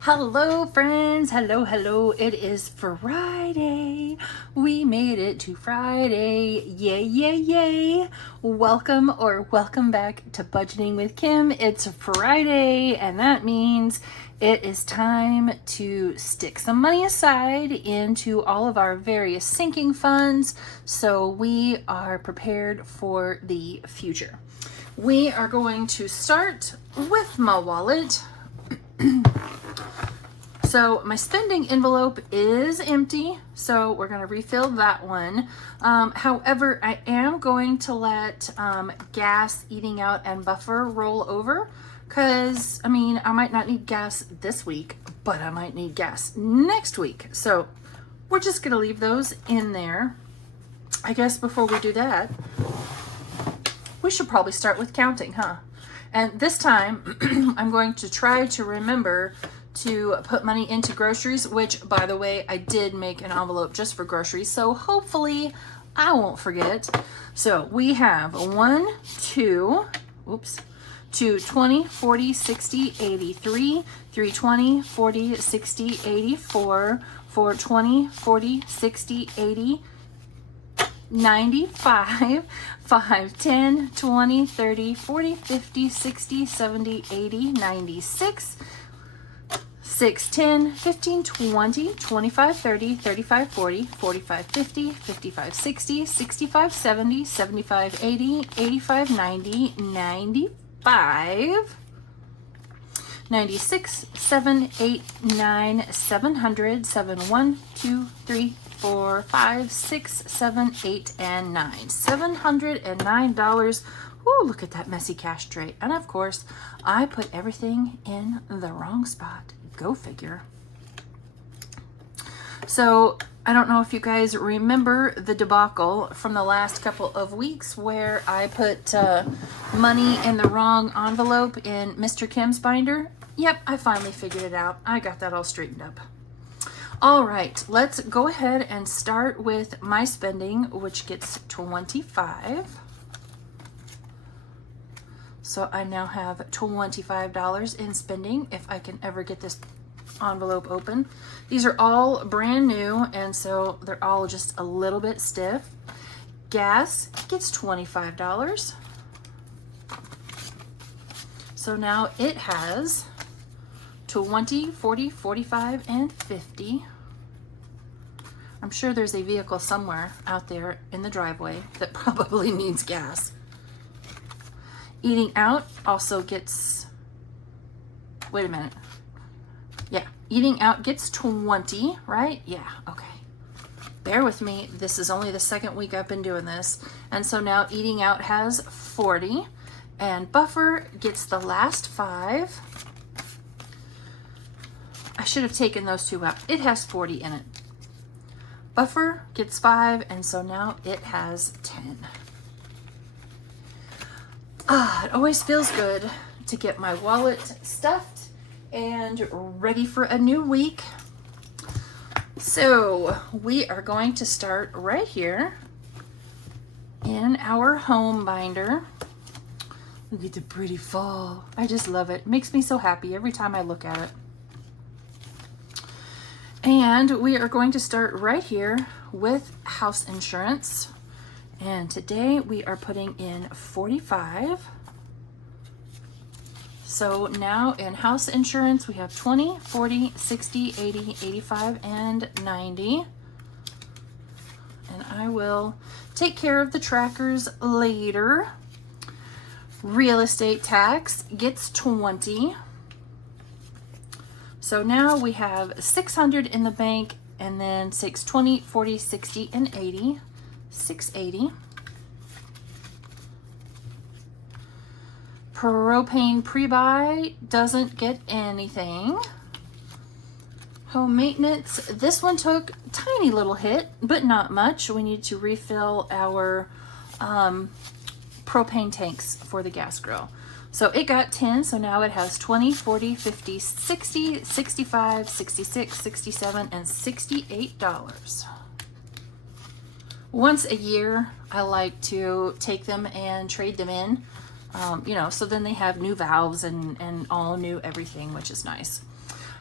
Hello friends, hello, it is Friday. We made it to Friday, yay. Welcome back to Budgeting with Kim. It's Friday, and that means it is time to stick some money aside into all of our various sinking funds so we are prepared for the future. We are going to start with my wallet. So my spending envelope is empty, so we're going to refill that one. However, I am going to let gas, eating out, and buffer roll over because, I might not need gas this week, but I might need gas next week. So we're just going to leave those in there. I guess before we do that, we should probably start with counting, huh? And this time, I'm going to try to remember to put money into groceries, which, by the way, I did make an envelope just for groceries, so hopefully I won't forget. So we have 1, 2, 20, 40, 60, 83, 320, 40, 60, 84, 420, 40, 60, 80, 95, 5, 10, 20, 30, 40, 50, 60, 70, 80, 96, 6, 10, 15, 20, 25, 30, 35, 40, 45, 50, 55, 60, 65, 70, 75, 80, 85, 90, 95, 96, 7, 8, 9, 700, 7, 1, 2, 3, 4, 5, 6, 7, 8, and 9. $709. Ooh, look at that messy cash tray. And of course, I put everything in the wrong spot. Go figure. So I don't know if you guys remember the debacle from the last couple of weeks where I put money in the wrong envelope in Mr. Kim's binder. Yep, I finally figured it out. I got that all straightened up. All right, let's go ahead and start with my spending, which gets 25. So I now have $25 in spending if I can ever get this envelope open. These are all brand new, and so they're all just a little bit stiff. Gas gets $25. So now it has 20, 40, 45, and 50. I'm sure there's a vehicle somewhere out there in the driveway that probably needs gas. Eating out also gets, wait a minute. Yeah, eating out gets 20, right? Yeah, okay. Bear with me. This is only the second week I've been doing this. And so now eating out has 40, and buffer gets the last 5. I should have taken those two out. It has 40 in it. Buffer gets 5, and so now it has 10. It always feels good to get my wallet stuffed and ready for a new week. So we are going to start right here in our home binder. Look at the pretty fall. I just love it. It makes me so happy every time I look at it. And we are going to start right here with house insurance. And today we are putting in 45. So now in house insurance, we have 20, 40, 60, 80, 85, and 90. And I will take care of the trackers later. Real estate tax gets 20. So now we have 600 in the bank, and then 620, 40, 60, and 80. 680. Propane pre-buy doesn't get anything. Home maintenance, this one took a tiny little hit, but not much. We need to refill our propane tanks for the gas grill. So it got 10, so now it has 20, 40, 50, 60, 65, 66, 67, and $68. Once a year, I like to take them and trade them in, you know, so then they have new valves and all new everything, which is nice.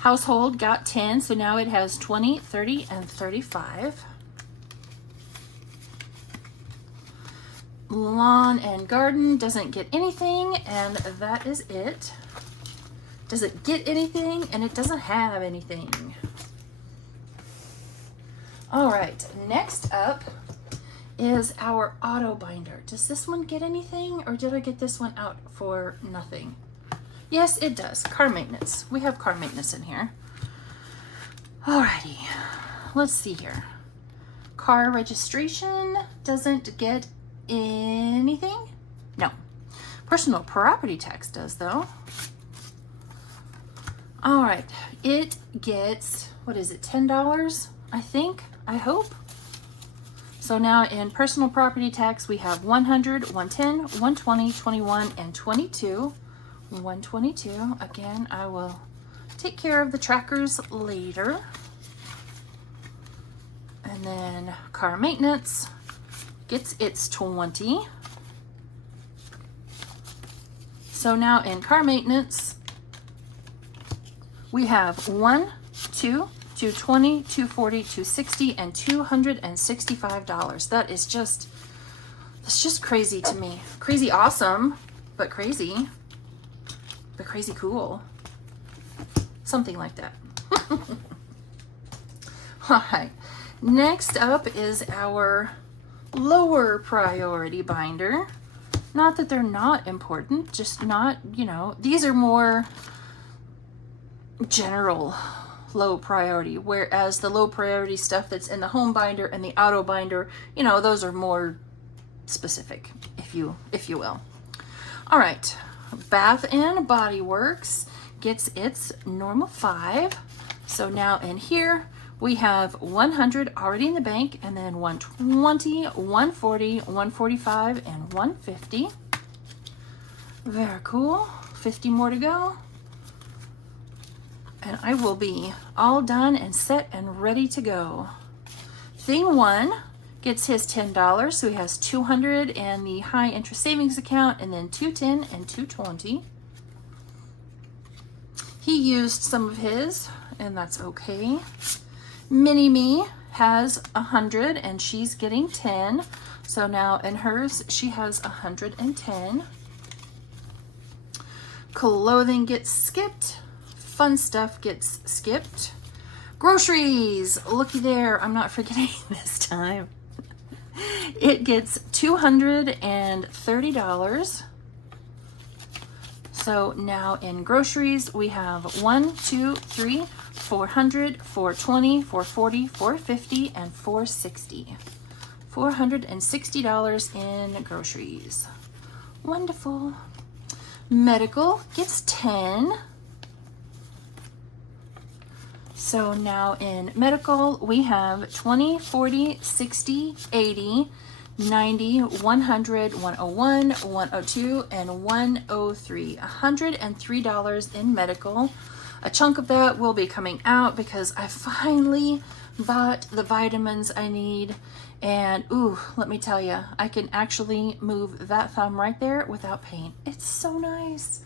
Household got 10, so now it has 20, 30, and 35. Lawn and garden doesn't get anything, and that is it. Does it get anything? And it doesn't have anything. All right, next up is our auto binder. Does this one get anything, or did I get this one out for nothing? Yes, it does. Car maintenance. We have car maintenance in here. Alrighty, let's see here. Car registration doesn't get anything. No. Personal property tax does, though. All right, it gets, what is it, $10, I think, I hope. So now in personal property tax, we have 100, 110, 120, 21, and 22. 122. Again, I will take care of the trackers later. And then car maintenance gets its 20. So now in car maintenance, we have 1, 2, 220, 240, 260, and $265. That is just, it's just crazy to me. Crazy awesome, but crazy cool. Something like that. All right, next up is our lower priority binder. Not that they're not important, just not, you know, these are more general low priority, whereas the low priority stuff that's in the home binder and the auto binder, you know, those are more specific, if you will. All right, Bath and Body Works gets its normal 5. So now in here we have 100 already in the bank, and then 120, 140, 145, and 150. Very cool. 50 more to go. And I will be all done and set and ready to go. Thing 1 gets his $10, so he has 200 in the high interest savings account, and then 210 and 220. He used some of his, and that's okay. Mini Me has 100, and she's getting 10. So now in hers, she has 110. Clothing gets skipped. Fun stuff gets skipped. Groceries, looky there, I'm not forgetting this time. It gets $230. So now in groceries, we have 1, 2, 3, 400, 420, 440, 450, and 460. $460 in groceries. Wonderful. Medical gets 10. So now in medical, we have 20, 40, 60, 80, 90, 100, 101, 102, and 103. $103 in medical. A chunk of that will be coming out because I finally bought the vitamins I need. And ooh, let me tell you, I can actually move that thumb right there without pain. It's so nice.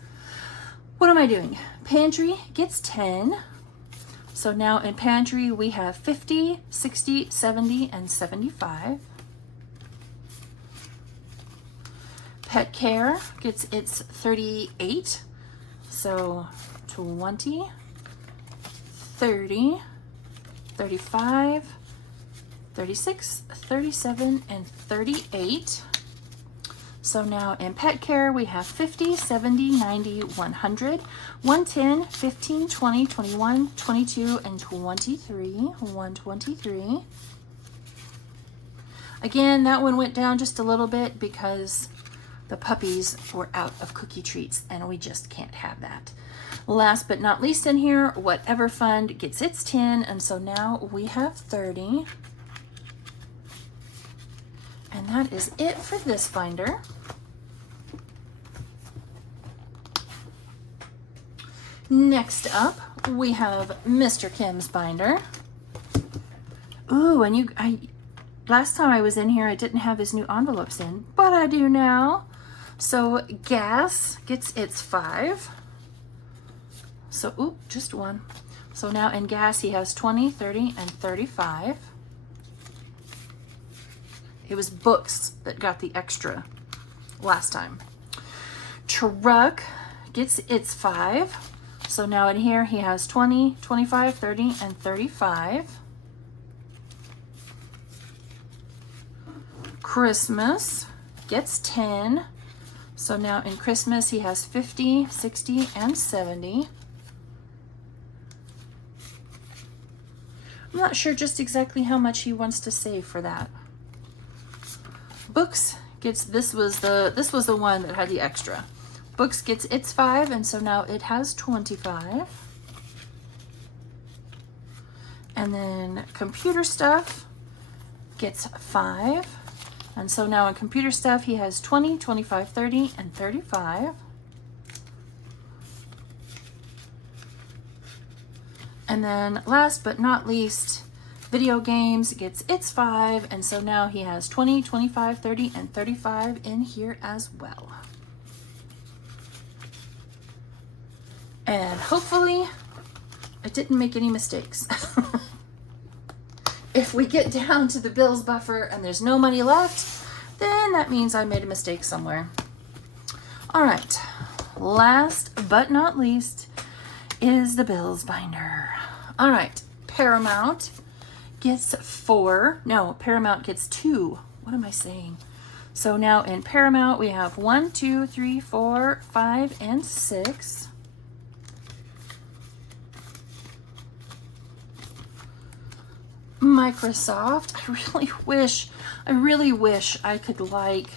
What am I doing? Pantry gets 10. So now in pantry, we have 50, 60, 70, and 75. Pet care gets its 38. So 20, 30, 35, 36, 37, and 38. So now in pet care, we have 50, 70, 90, 100, 110, 15, 20, 21, 22, and 23. 123. Again, that one went down just a little bit because the puppies were out of cookie treats, and we just can't have that. Last but not least in here, Whatever Fund gets its 10, and so now we have 30. And that is it for this binder. Next up, we have Mr. Kim's binder. Ooh, and last time I was in here, I didn't have his new envelopes in, but I do now. So gas gets its 5. So, oop, just 1. So now in gas, he has 20, 30, and 35. It was books that got the extra last time. Truck gets its 5. So now in here, he has 20, 25, 30, and 35. Christmas gets 10. So now in Christmas, he has 50, 60, and 70. I'm not sure just exactly how much he wants to save for that. Books gets, this was the one that had the extra. Books gets its 5, and so now it has 25. And then computer stuff gets 5. And so now in computer stuff, he has 20, 25, 30, and 35. And then last but not least, video games gets its 5. And so now he has 20, 25, 30, and 35 in here as well. And hopefully I didn't make any mistakes. If we get down to the bills buffer and there's no money left, then that means I made a mistake somewhere. All right, last but not least is the bills binder. All right, Paramount gets 4. No, Paramount gets 2. What am I saying? So now in Paramount, we have 1, 2, 3, 4, 5, and 6. Microsoft, I really wish I could like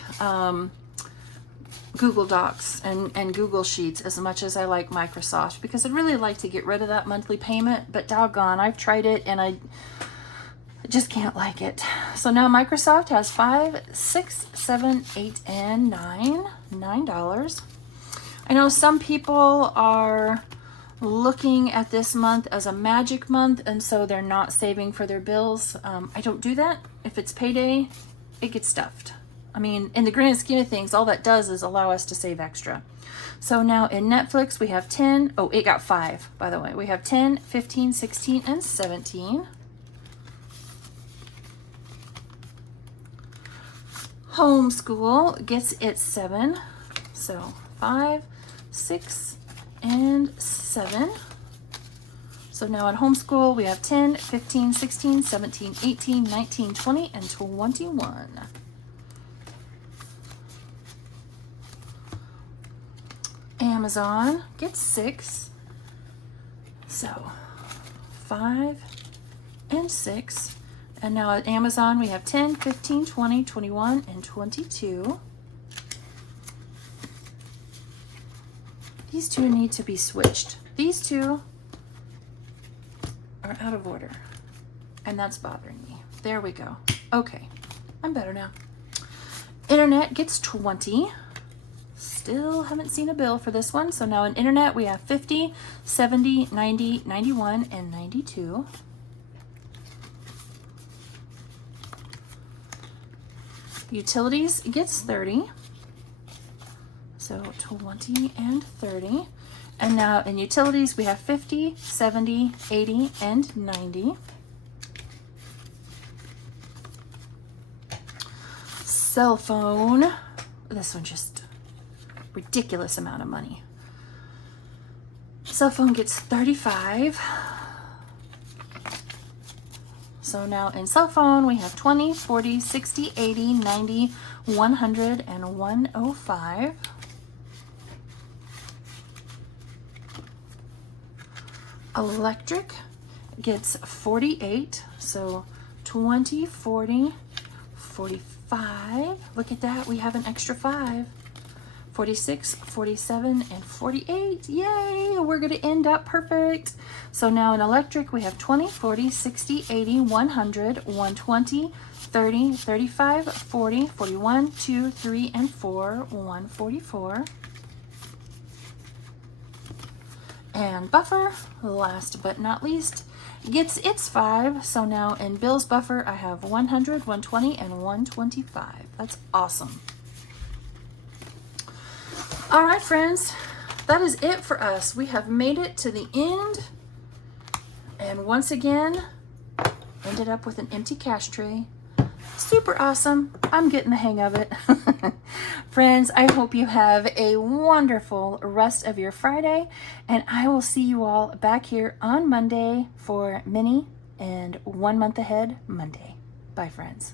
Google Docs and Google Sheets as much as I like Microsoft, because I'd really like to get rid of that monthly payment, but doggone, I've tried it and I just can't like it. So now Microsoft has 5, 6, 7, 8, and 9. $9. I know some people are looking at this month as a magic month, and so they're not saving for their bills. I don't do that. If it's payday, it gets stuffed. I mean, in the grand scheme of things, all that does is allow us to save extra. So now in Netflix, we have 10. Oh, it got 5, by the way. We have 10, 15, 16, and 17. Homeschool gets its 7. So 5, 6, and 7. So now in homeschool, we have 10, 15, 16, 17, 18, 19, 20, and 21. Amazon gets 6. So 5 and 6. And now at Amazon, we have 10, 15, 20, 21, and 22. These two need to be switched. These two are out of order, and that's bothering me. There we go. Okay, I'm better now. Internet gets 20. Still haven't seen a bill for this one. So now in internet, we have 50, 70, 90, 91, and 92. Utilities gets 30. So 20 and 30. And now in utilities, we have 50, 70, 80, and 90. Cell phone. This one just ridiculous amount of money. Cell phone gets 35. So now in cell phone, we have 20, 40, 60, 80, 90, 100, and 105. Electric gets 48. So 20, 40, 45. Look at that. We have an extra 5. 46, 47, and 48. Yay! We're going to end up perfect. So now in electric, we have 20, 40, 60, 80, 100, 120, 30, 35, 40, 41, 2, 3, and 4, 144. And buffer, last but not least, It's 5. So now in Bill's buffer, I have 100, 120, and 125. That's awesome. All right, friends, that is it for us. We have made it to the end. And once again, ended up with an empty cash tray. Super awesome. I'm getting the hang of it. Friends, I hope you have a wonderful rest of your Friday, and I will see you all back here on Monday for Mini and 1 month ahead Monday. Bye, friends.